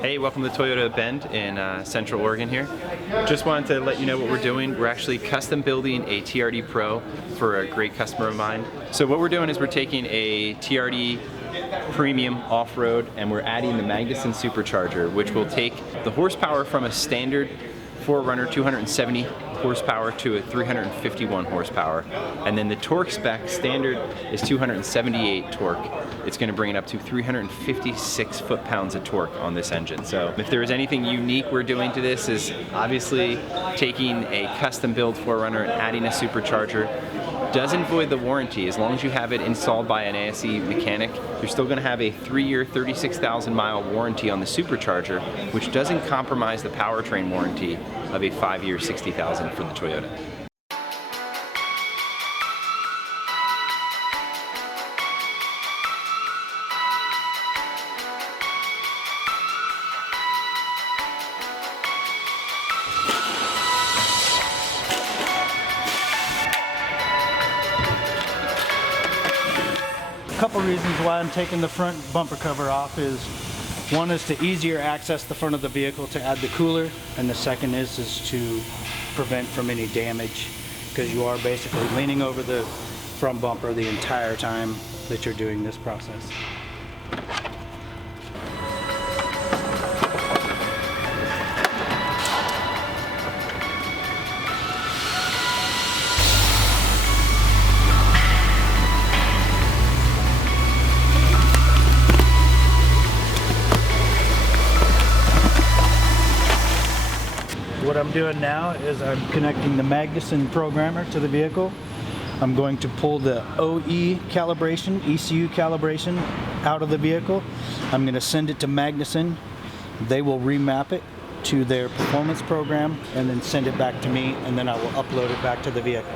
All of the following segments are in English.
Hey, welcome to Toyota of Bend in Central Oregon here. Just wanted to let you know what we're doing. We're actually custom building a TRD Pro for a great customer of mine. So what we're doing is we're taking a TRD Premium off-road and we're adding the Magnuson Supercharger, which will take the horsepower from a standard 4Runner 270 horsepower to a 351 horsepower. And then the torque spec standard is 278 torque. It's going to bring it up to 356 foot-pounds of torque on this engine. So if there is anything unique we're doing to this is obviously taking a custom build 4Runner and adding a supercharger. Doesn't void the warranty. As long as you have it installed by an ASE mechanic, you're still going to have a 3-year, 36,000 mile warranty on the supercharger, which doesn't compromise the powertrain warranty of a 5-year, 60,000 for the Toyota. A couple reasons why I'm taking the front bumper cover off is one is to easier access the front of the vehicle to add the cooler, and the second is to prevent from any damage, because you are basically leaning over the front bumper the entire time that you're doing this process. What I'm doing now is I'm connecting the Magnuson programmer to the vehicle. I'm going to pull the OE calibration, ECU calibration out of the vehicle. I'm going to send it to Magnuson. They will remap it to their performance program and then send it back to me, and then I will upload it back to the vehicle.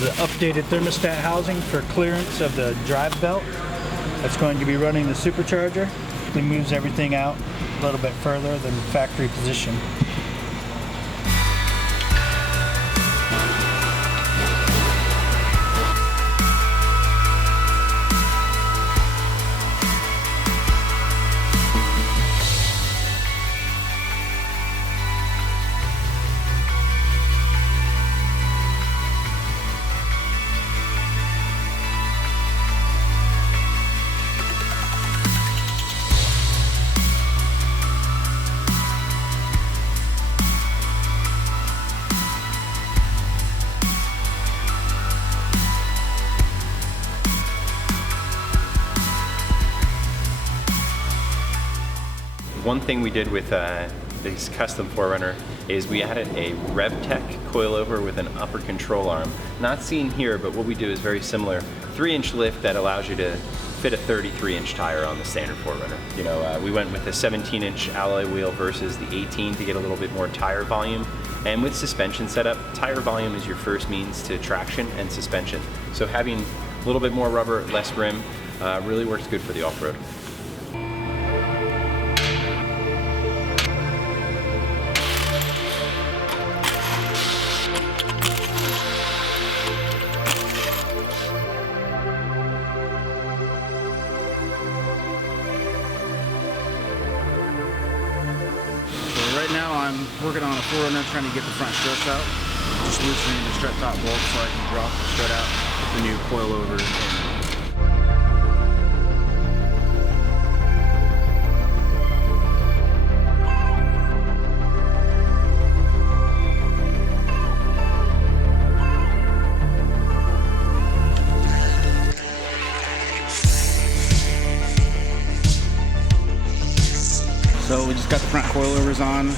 The updated thermostat housing for clearance of the drive belt. That's going to be running the supercharger. It moves everything out a little bit further than factory position. One thing we did with this custom 4Runner is we added a RevTech coilover with an upper control arm. Not seen here, but what we do is very similar. 3-inch lift that allows you to fit a 33-inch tire on the standard 4Runner. You know, we went with a 17-inch alloy wheel versus the 18 to get a little bit more tire volume. And with suspension setup, tire volume is your first means to traction and suspension. So having a little bit more rubber, less rim, really works good for the off-road. Right now I'm working on a 4Runner trying to get the front struts out. Just loosening the strut top bolt so I can drop the strut out, put the new coilover in. So we just got the front coilovers on,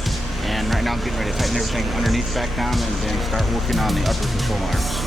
and right now I'm getting ready to tighten everything underneath back down and then start working on the upper control arms.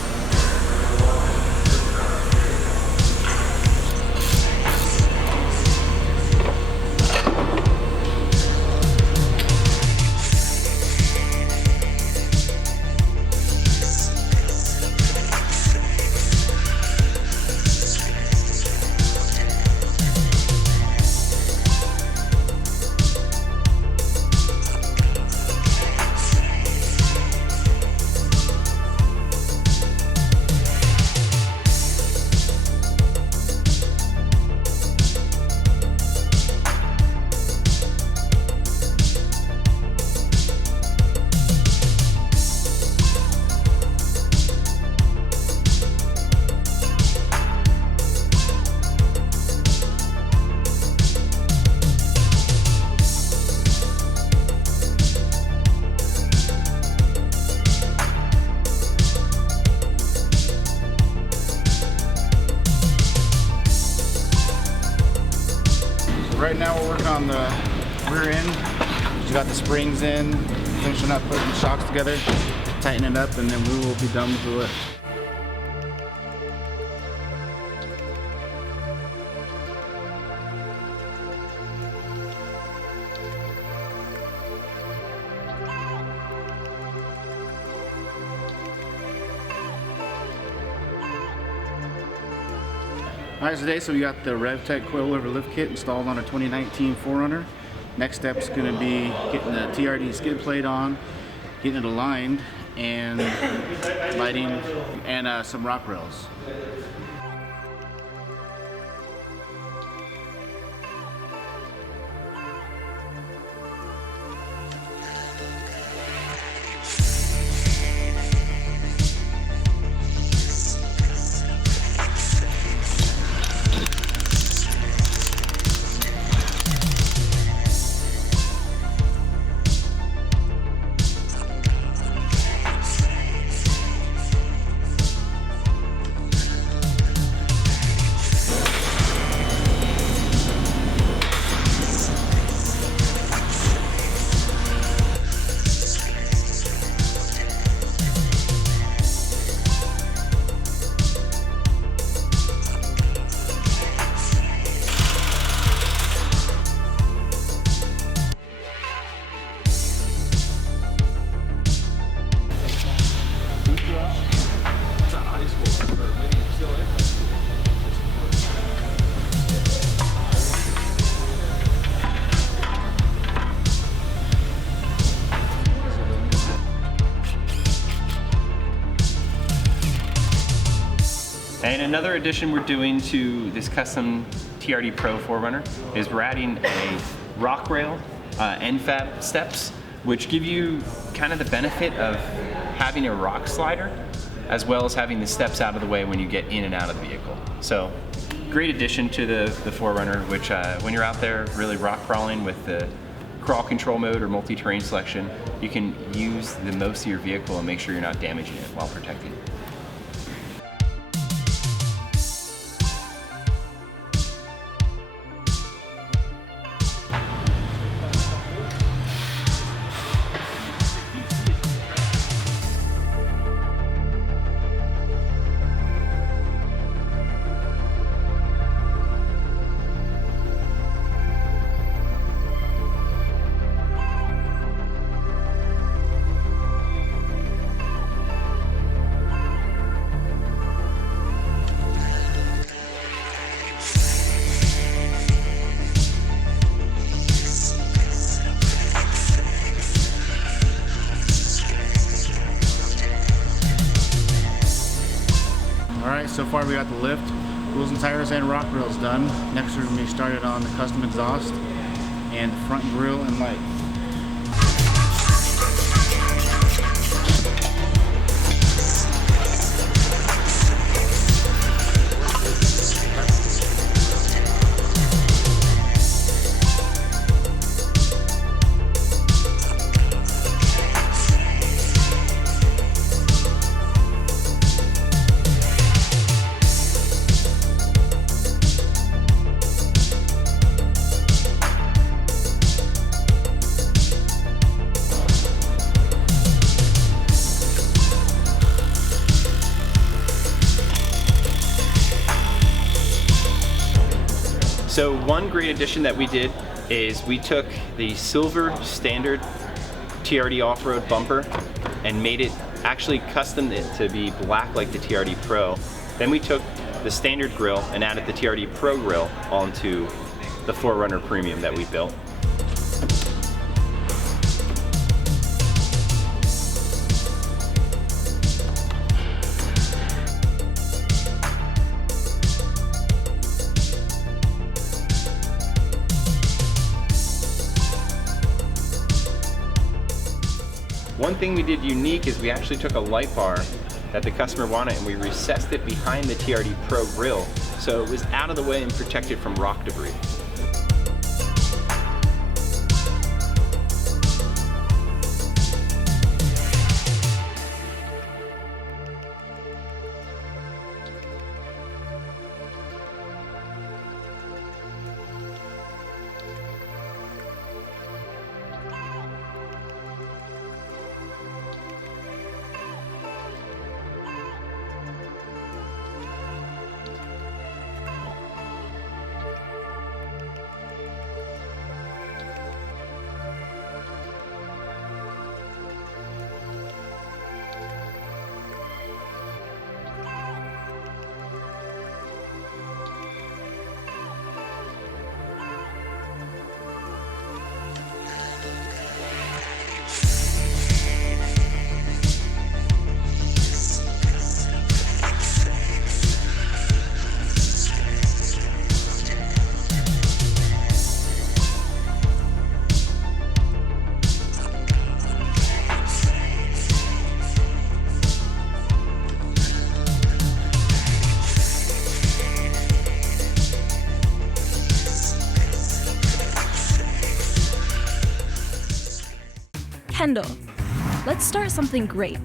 working on the rear end. We got the springs in, finishing up putting the shocks together, tightening it up, and then we will be done with the lift. Alright, today so we got the RevTech coilover lift kit installed on a 2019 4Runner. Next step is going to be getting the TRD skid plate on, getting it aligned, and lighting, and some rock rails. And another addition we're doing to this custom TRD Pro 4Runner is we're adding a rock rail end fab steps, which give you kind of the benefit of having a rock slider as well as having the steps out of the way when you get in and out of the vehicle. So great addition to the 4Runner, which when you're out there really rock crawling with the crawl control mode or multi-terrain selection, you can use the most of your vehicle and make sure you're not damaging it while protecting. Alright, so far we got the lift, wheels and tires, and rock rails done. Next we're going to be started on the custom exhaust and the front grille and light. So one great addition that we did is we took the silver standard TRD off-road bumper and made it, actually custom it to be black like the TRD Pro. Then we took the standard grille and added the TRD Pro grille onto the 4Runner Premium that we built. One thing we did unique is we actually took a light bar that the customer wanted and we recessed it behind the TRD Pro grille so it was out of the way and protected from rock debris. Kendall. Let's start something great.